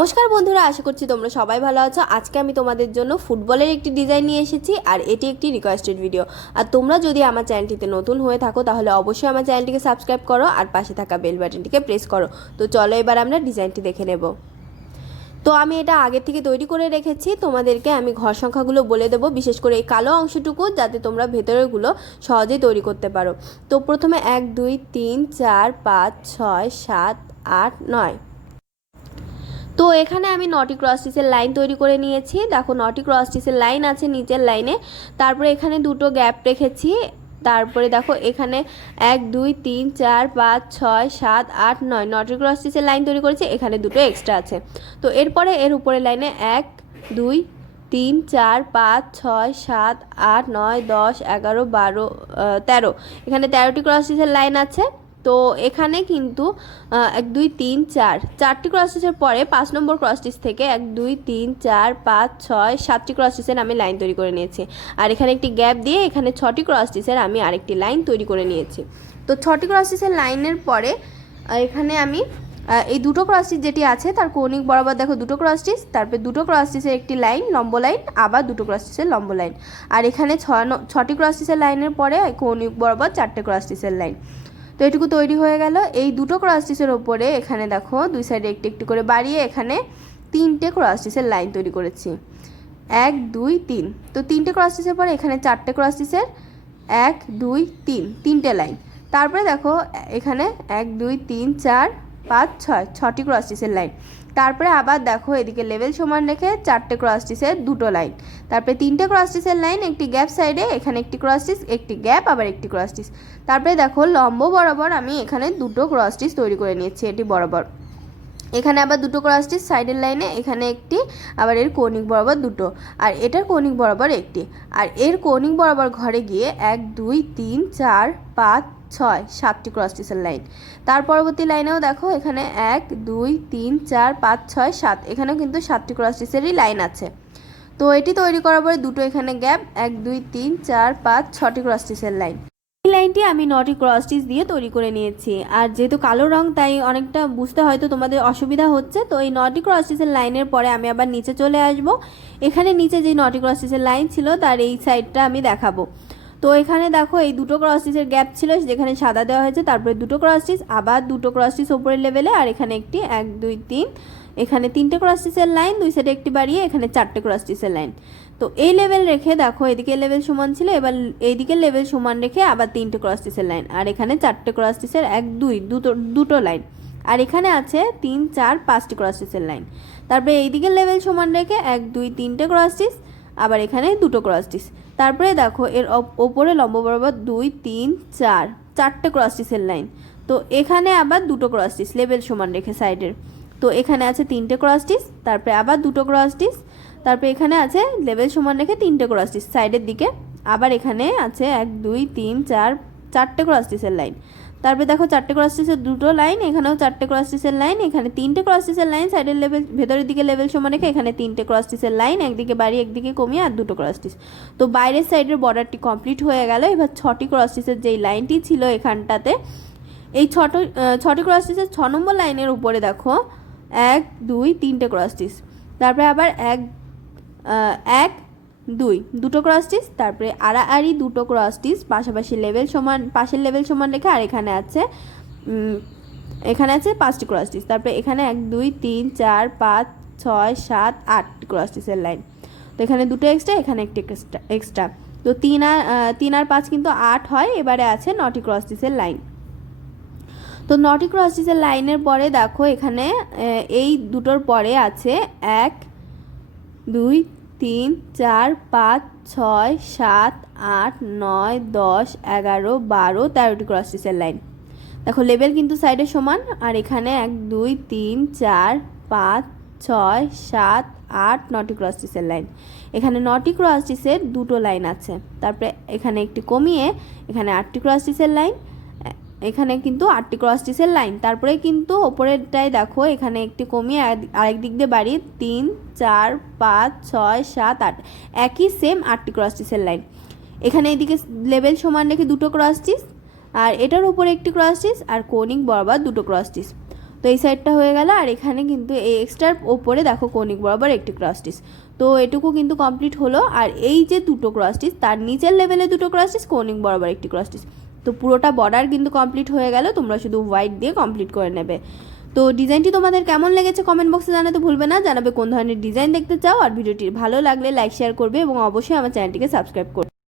নমস্কার বন্ধুরা, আশা করছি তোমরা সবাই ভালো আছো। আজকে আমি তোমাদের জন্য ফুটবলের একটি ডিজাইন নিয়ে এসেছি, আর এটি একটি রিকোয়েস্টেড ভিডিও। আর তোমরা যদি আমার চ্যানেলটিতে নতুন হয়ে থাকো তাহলে অবশ্যই আমার চ্যানেলটিকে সাবস্ক্রাইব করো আর পাশে থাকা বেল বাটনটিকে প্রেস করো। তো চলো এবার আমরা ডিজাইনটি দেখে নেব। তো আমি এটা আগে থেকে তৈরি করে রেখেছি, তোমাদেরকে আমি ঘর সংখ্যাগুলো বলে দেবো, বিশেষ করে এই কালো অংশটুকু, যাতে তোমরা ভেতরেরগুলো সহজেই তৈরি করতে পারো। তো প্রথমে 1 2 3 4 5 6 7 8 9। তো এখানে আমি 9টি ক্রস স্টিচের লাইন তৈরি করে নিয়েছি। দেখো 9টি ক্রস স্টিচের লাইন আছে নিচের লাইনে, তারপরে এখানে দুটো গ্যাপ রেখেছি। তারপরে দেখো এখানে 1 2 3 4 5 6 7 8 9 9টি ক্রস স্টিচের লাইন তৈরি করেছি, এখানে দুটো এক্সট্রা আছে। তো এরপরে এর উপরের লাইনে 1 2 3 4 5 6 7 8 9 10 11 12 13, এখানে 13টি ক্রস স্টিচের লাইন আছে। তো এখানে কিন্তু 1 2 3 4 4টি ক্রস স্টিচের পরে 5 নম্বর ক্রস স্টিচ থেকে 1 2 3 4 5 6 7টি ক্রস স্টিচের আমি লাইন তৈরি করে নিয়েছি। আর এখানে একটি গ্যাপ দিয়ে এখানে 6টি ক্রস স্টিচের আমি আরেকটি লাইন তৈরি করে নিয়েছি। তো 6টি ক্রস স্টিচের লাইনের পরে এখানে আমি এই দুটো ক্রস স্টিচ যেটি আছে তার কৌণিক বরাবর দেখো দুটো ক্রস স্টিচ, তারপরে দুটো ক্রস স্টিচের একটি লাইন লম্ব লাইন, আবার দুটো ক্রস স্টিচের লম্ব লাইন। আর এখানে 6টি ক্রস স্টিচের লাইনের পরে কৌণিক বরাবর 4টে ক্রস স্টিচের লাইন। তো এটুকু তৈরি হয়ে গেল। এই দুটো ক্রস স্টিচের ওপরে এখানে দেখো দুই সাইডে একটু একটু করে বাড়িয়ে এখানে 3টে ক্রস স্টিচের লাইন তৈরি করেছি, 1 2 3। তো 3টে ক্রস স্টিচের পরে এখানে 4টে ক্রস স্টিচের 1 2 3 3টে লাইন। তারপরে দেখো এখানে 1 2 3 4 5 6 6টি ক্রস স্টিচের লাইন। তারপরে আবার দেখো এদিকে লেভেল সমান রেখে 4টে ক্রস স্টিচের দুটো লাইন, তারপরে 3টে ক্রস স্টিচের লাইন, একটি গ্যাপ সাইডে, এখানে একটি ক্রস স্টিচ, একটি গ্যাপ, আবার একটি ক্রস স্টিচ। তারপরে দেখো লম্ব বরাবর আমি এখানে দুটো ক্রস স্টিচ তৈরি করে নিয়েছি এটি বরাবর। এখানে আবার দুটো ক্রস স্টিচ সাইডের লাইনে, এখানে একটি, আবার এর কৌণিক বরাবর দুটো, আর এটার কৌণিক বরাবর একটি, আর এর কৌণিক বরাবর ঘরে গিয়ে 1 2 3 4 5 6 7টি ক্রস স্টিচের লাইন। তার পরবর্তী লাইনেও দেখো এখানে 1 2 3 4 5 6 7, এখানেও কিন্তু 7টি ক্রস স্টিচেরই লাইন আছে। তো এটি তৈরি করার পরে দুটো এখানে গ্যাপ, 1 2 3 4 5 6টি ক্রস স্টিচের লাইন। এই লাইনটি আমি 9টি ক্রস স্টিচ দিয়ে তৈরি করে নিয়েছি। আর যেহেতু কালো রং তাই অনেকটা বুঝতে হয়তো তোমাদের অসুবিধা হচ্ছে। তো এই 9টি ক্রস স্টিচের লাইনের পরে আমি আবার নিচে চলে আসব। এখানে নিচে যে 9টি ক্রস স্টিচের লাইন ছিল তার এই সাইডটা আমি দেখাবো। তো এখানে দেখো এই দুটো ক্রস স্টিচের গ্যাপ ছিল যেখানে সাদা দেওয়া হয়েছে, তারপরে দুটো ক্রস স্টিচ, আবার দুটো ক্রস স্টিচ ওপরের লেভেলে, আর এখানে একটি 1 2 3, এখানে 3টে ক্রস স্টিচের লাইন, দুই সাইডে একটি বাড়িয়ে এখানে 4টে ক্রস স্টিচের লাইন। তো এই লেভেল রেখে দেখো এদিকে লেভেল সমান ছিল, এবার এইদিকে লেভেল সমান রেখে আবার 3টে ক্রস স্টিচের লাইন, আর এখানে 4টে ক্রস স্টিচের 1 2 দুটো লাইন, আর এখানে আছে 3 4 5টি ক্রস স্টিচের লাইন। তারপরে এইদিকে লেভেল সমান রেখে 1 2 3টে ক্রস স্টিচ, আবার এখানে দুটো ক্রস স্টিচ। তারপরে দেখো এর ওপরে লম্ব বরাবর 2 3 4 4টে ক্রস স্টিচের লাইন। তো এখানে আবার দুটো ক্রস স্টিচ লেভেল সমান রেখে সাইডের। তো এখানে আছে 3টে ক্রস স্টিচ, তারপরে আবার দুটো ক্রস স্টিচ, তারপরে এখানে আছে লেভেল সমান রেখে 3টে ক্রস স্টিচ সাইডের দিকে, আবার এখানে আছে 1 2 3 4 4টে ক্রস স্টিচের লাইন। তারপরে দেখো 4টে ক্রস স্টিচের দুটো লাইন, এখানেও 4টে ক্রস স্টিচের লাইন, এখানে 3টে ক্রস স্টিচের লাইন সাইডের লেভেল ভেতরের দিকে লেভেল সমান রেখে এখানে 3টে ক্রস স্টিচের লাইন, একদিকে বাড়িয়ে একদিকে কমিয়ে আর দুটো ক্রস স্টিচ। তো বাইরের সাইডের বর্ডারটি কমপ্লিট হয়ে গেল। এবার 6টি ক্রস স্টিচের যেই লাইনটি ছিল এখানটাতে, এই 6টি ক্রস স্টিচের 6 নম্বর লাইনের উপরে দেখো 1 2 3টে ক্রস স্টিচ, তারপরে আবার 1 2 দুটো ক্রস স্টিচ, তারপরে আড়াআড়ি দুটো ক্রস স্টিচ পাশাপাশি লেভেল সমান, পাশের লেভেল সমান রেখে, আর এখানে আছে 5টি ক্রস স্টিচ, তারপরে এখানে 1 2 3 4 5 6 7 8টি ক্রস স্টিচের লাইন। তো এখানে দুটো এক্সট্রা, এখানে একটি এক্সট্রা। তো 3 আর 5 কিন্তু 8 হয়। এবারে আছে 9টি ক্রস স্টিচের লাইন। তো 9টি ক্রস স্টিচের লাইনের পরে দেখো এখানে এই দুটোর পরে আছে 1 2 3 4 5 6 7 8 9 10 11 12 13টি ক্রস স্টিচের লাইন। দেখো লেভেল কিন্তু সাইডে সমান, আর এখানে 1 2 3 4 5 6 7 8 9টি ক্রস স্টিচের লাইন। এখানে 9টি ক্রস স্টিচের দুটো লাইন আছে, তারপরে এখানে একটি কমিয়ে এখানে 8টি ক্রস স্টিচের লাইন, এখানে কিন্তু 8টি ক্রস স্টিচের লাইন। তারপরে কিন্তু ওপরেরটাই দেখো এখানে একটি কমিয়ে আরেক দিক দিয়ে বাড়িয়ে 3 4 5 6 7 8 একই সেম 8টি ক্রস স্টিচের লাইন। এখানে এদিকে লেভেল সমান রেখে দুটো ক্রস স্টিচ, আর এটার উপরে একটি ক্রস স্টিচ, আর কৌণিক বরাবর দুটো ক্রস স্টিচ। তো এই সাইডটা হয়ে গেল। আর এখানে কিন্তু এই এক্সট্রার ওপরে দেখো কৌণিক বরাবর একটি ক্রস স্টিচ। তো এটুকু কিন্তু কমপ্লিট হলো। আর এই যে দুটো ক্রস স্টিচ, তার নিচের লেভেলে দুটো ক্রস স্টিচ, কৌণিক বরাবর একটি ক্রস স্টিচ। তো পুরোটা বর্ডার কিন্তু কমপ্লিট হয়ে গেল। তোমরা শুধু হোয়াইট দিয়ে কমপ্লিট করে নেবে। তো ডিজাইনটি তোমাদের কেমন লেগেছে কমেন্ট বক্সে জানাতে ভুলবে না। জানাবে কোন ধরনের ডিজাইন দেখতে চাও। আর ভিডিওটি ভালো লাগলে লাইক শেয়ার করবে এবং অবশ্যই আমার চ্যানেলটিকে সাবস্ক্রাইব করবে।